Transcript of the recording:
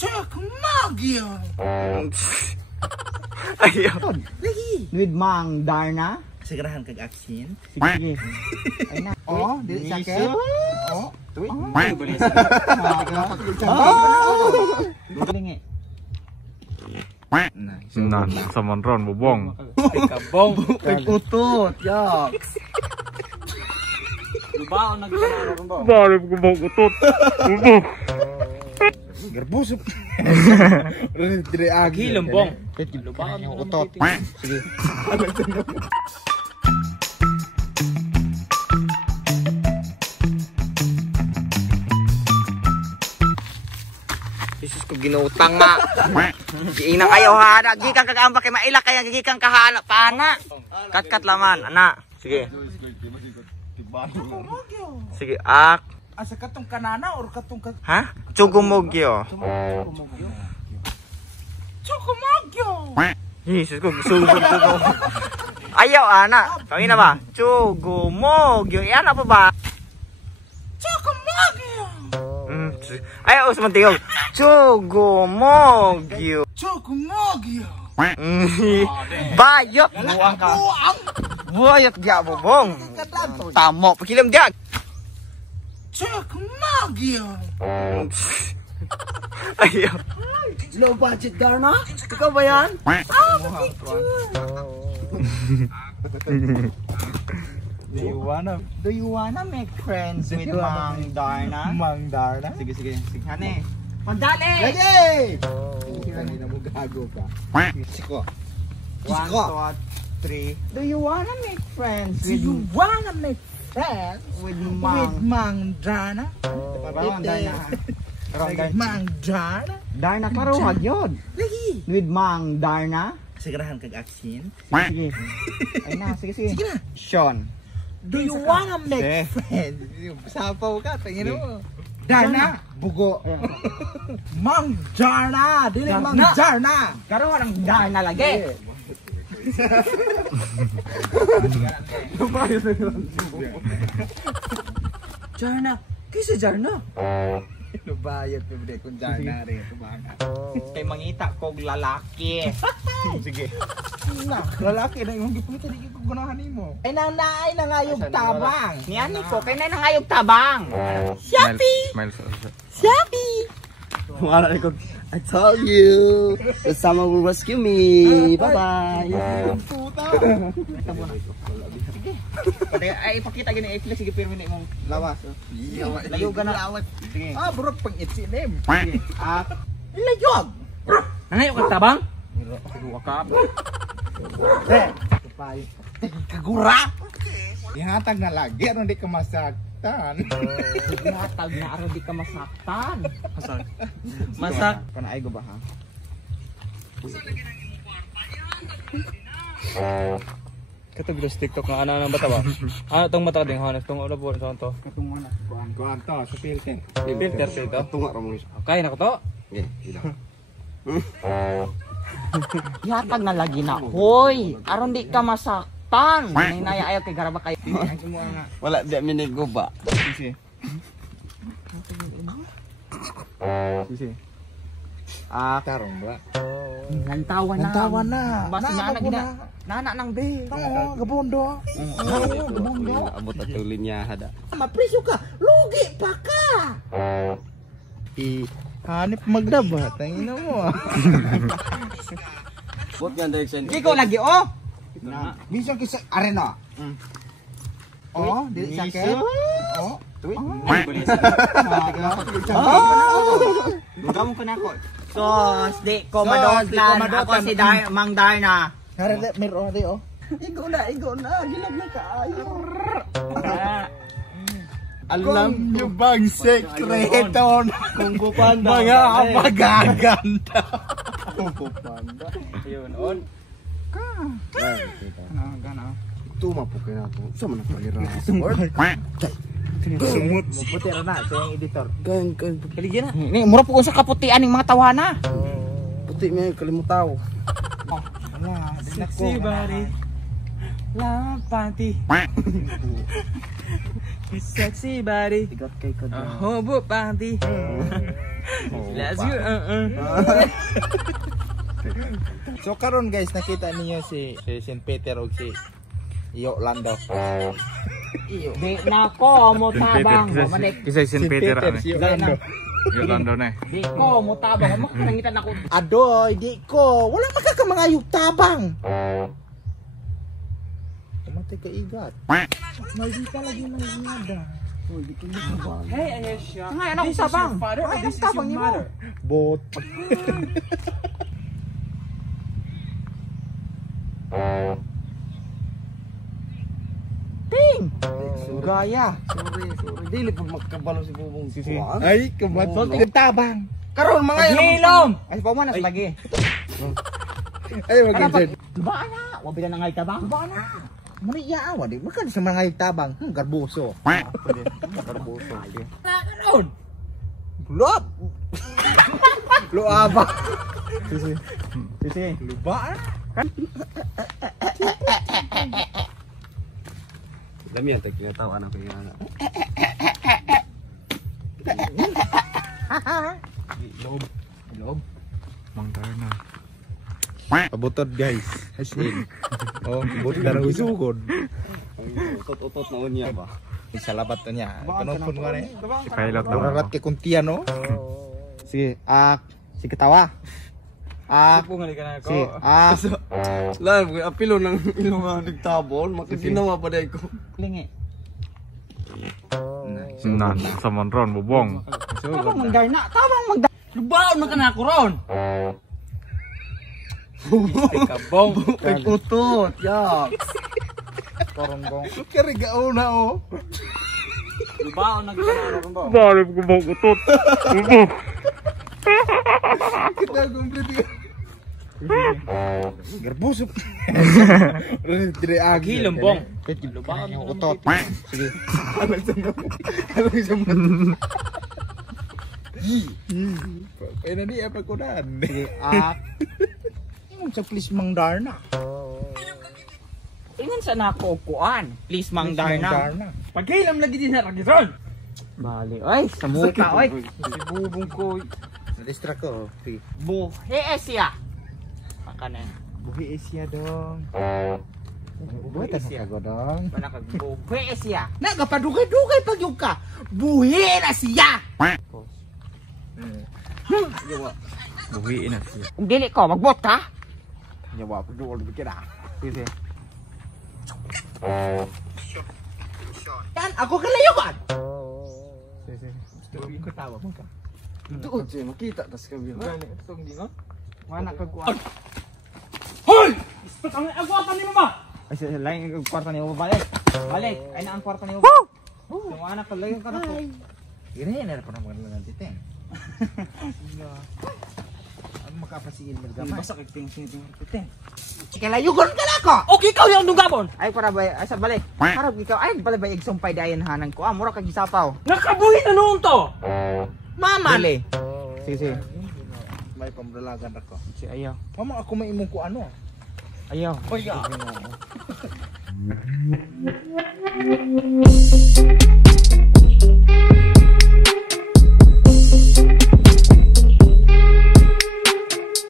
Cek Magyo. Ayo. Lagi. With Mang Darna. Segerahan kag aksin. Sige. Ay na. Oh, dili sakit. Oh. Tuwi. Nah, sama Ron bobong. Kabong. Putut. Yok. Lubaon na ginawa mo. Balik ko bang utut. Bobong. Gerbusuk. Dire agi lembong. Lubaon na utot. Sige. Isus ko ginutang nga. Giina kayo ha. Gikan kagamba kay maila kaya gikan kahana pana. Kat laman, ana. Sige. Sige, ak. Asa katong kanana or katong Ha? Chugumogyo. Chokomogyo. Jesus ko gisugod ko. Ayaw ana. Kami na ba? Chugumogyo. Yan apa ba? Chokomogyo. Ayaw usman tingog. Chugumogyo. Chokomogyo. Bayot buang ka. Bayot gya bobong. Tamo pakilam dia. Chokomogyo. Ayaw. Low budget Darna? Ikaw ba yan? Do you wanna make friends with Mang Darna? Mang Darna. Sige, sige. Sige, hane. Pandali. Lagi! Kanina mo gago ka. Siko. 1, 2, 3. Do you wanna make friends Do you wanna make friends with with Mang Mang Darna? Parang Darna. Parang Darna. Mang Darna. Darna karuhag yun. Lagi. With Mang Darna. Segerahan kag aksin. Sige. Ay na, sige, sige. Sige na. Sean. Do you wanna make Sige. friends? Sapaw ka, tingin mo. Darna. Bugo. Mang Darna. Dili Mang Darna. Karuhag ang Darna lagi. Darna. Kisa Darna. Bayad ko bre kung Darna rin. Kay mangita kog lalaki. Sige. Na, lalaki na yung gipita di ko gunahan nimo. Ay nang naay na nga yung tabang. Ni ani ko kay nay nangayog tabang. Smile. Wala ko. I told you, the summer will rescue me. Bye-bye. Kaya ay ipakita gini ay sige pero ni mong Lawas. layo ka na. Sige. Ah, bro, pang itinem. Sige. Layog. Nangayog ka tabang? Duwa ka. Kagura. Ihatag na lagi, ano di ka masaktan. Hatag na araw di ka masaktan. Masak. Kana ay go ba ha? Kato video TikTok nga ana nang bata ba? Ano tong mata ding hanas tong ulo po sa to. Katungan na. Kuan to, sa filter. Filter dito. Tunga ra mo. Okay na ko to. Okay, ila. Ihatag na lagi na. Hoy, aron di ka masaktan. Ninaya ayaw kay garaba kayo. Wala di minigo ba? Sige. Sige. Tarong ba? Lantawan na. Lantawan na. Basta Na, na gina. Nana nang be. Oo, gabondo. Oo, gabondo. Abot at linya hada. Mapresyo ka. Lugi pa ka. Hanip magdaba. Tangina mo. Bot yan direction. Ikaw lagi oh. Minsan kisa arena. Oh, di sakit. Oh. Kamu ko na ko. Sos, di ko madotlan. Ako si Mang Darna. Harap meron di oh. Igo na. Gilag na kaayo. Alam nyo bang sekreto Kung kupanda. mga magaganda? Ayun on. Tuma po kayo nato. Sama na palira. Sumut. Puti ra na sa yung editor. Gan. Kaligyan na. Ni mura po ko sa kaputian ng mga tawana. Puti may kalimutaw. Sexy body. Lampati. Sexy body. Tigat kay ko. Hobo panty. Let's go. So karon guys nakita niyo si St. Peter o si Yolando. Di nako mo tabang. Manik. Kisay St. Peter si Yolando. Yolando na. Di ko mo tabang. Mo kanangitan ako. Adoy, di ko. Wala makakamangayog tabang. Kumatay ka igat. May di ka lagi mangyada. Hey, Ayesha. Ngayon ako tabang. Ay, ang tabang ni mo. Bot. Ting. Gaya. Sorry. Dili po magkabalo si Bubong. Ay, kumatay ka tabang. Karon mga hilom. Ay, pamanas lagi. Ay, maganda. Ba na? Wabila na ngay tabang. Ba na? Mariya awa di. Makan sa mga tabang. Garboso. Garboso. Karon. Bulot. Luaba. Sisi. Luba. Dami ang tinatawa na kaya nga. Loob. Mangtar na. Abutod guys. Hasil. Oh, buti na rin isugod. Utot-utot na unya ba? Isa labat na niya. Panopon nga rin. Si pilot daw. Rarat kay kuntian no. Sige, si ketawa. Pungali ka na ako. Sige, Lang, apilo ng ilong nga nagtabol, makaginawa pa dahil ko. Lingi. Nan, sa Monron, bubong. Tabang mangdar na. Tabang mangdar. Lubaon man ka na ako ron. Kabong. Kay utot, yak. Koronggong. Karigao na oh. Lubaon na ka na ron ba? Barib ko bang utot. Bubong. Kita kumplit. Garboso. Dire agi Gilombong. Lubaon yung utot. Sige. Alang sa Eh na di apa kunan. Sige, Ingon sa please mangdar na. Ingon sa nako kuan. Please mangdar na. Paghilam lagi din na ragiron. Bali, oy, sa muka oy. Si bubong ko. Na-distract ko. Sige. Buhe siya. Makana. Buhi Asia dong. Buhi Asia ko dong. Mana ka buhe siya. Nagapadugay-dugay pag yung ka. Buhi na siya. Buhiin na siya. Kung dili ko magbot ka. Nyawa ko doon bikin ah. Sige. Yan ako kalayuan. Sige. Gusto ko tawa mo ka. Doon siya makita, tas kami. Itong gingon. Mana ka kuan. Hoy! Ang agwatan ni mama! Ay, sa lain ang kwarta niyo balik. Balik. Ay na ang kwarta niyo. Woo! Yung anak ka layo ka na po. Ini na pa naman ng titeng. Ang makapasigil mo gamay. Basta kay ting. Kalayugon ka na ko. Okay, ikaw yung dungabon. Ay para ba ay sa balik. Para ikaw ay bala ba igsumpay dayon hanan ko. Mura kag gisapaw. Nakabuhi na noon to! Mama. Dili. Sige. May pamdalagan ako. Si ayaw. Mama ako may imong ko ano. Ayaw. Oy.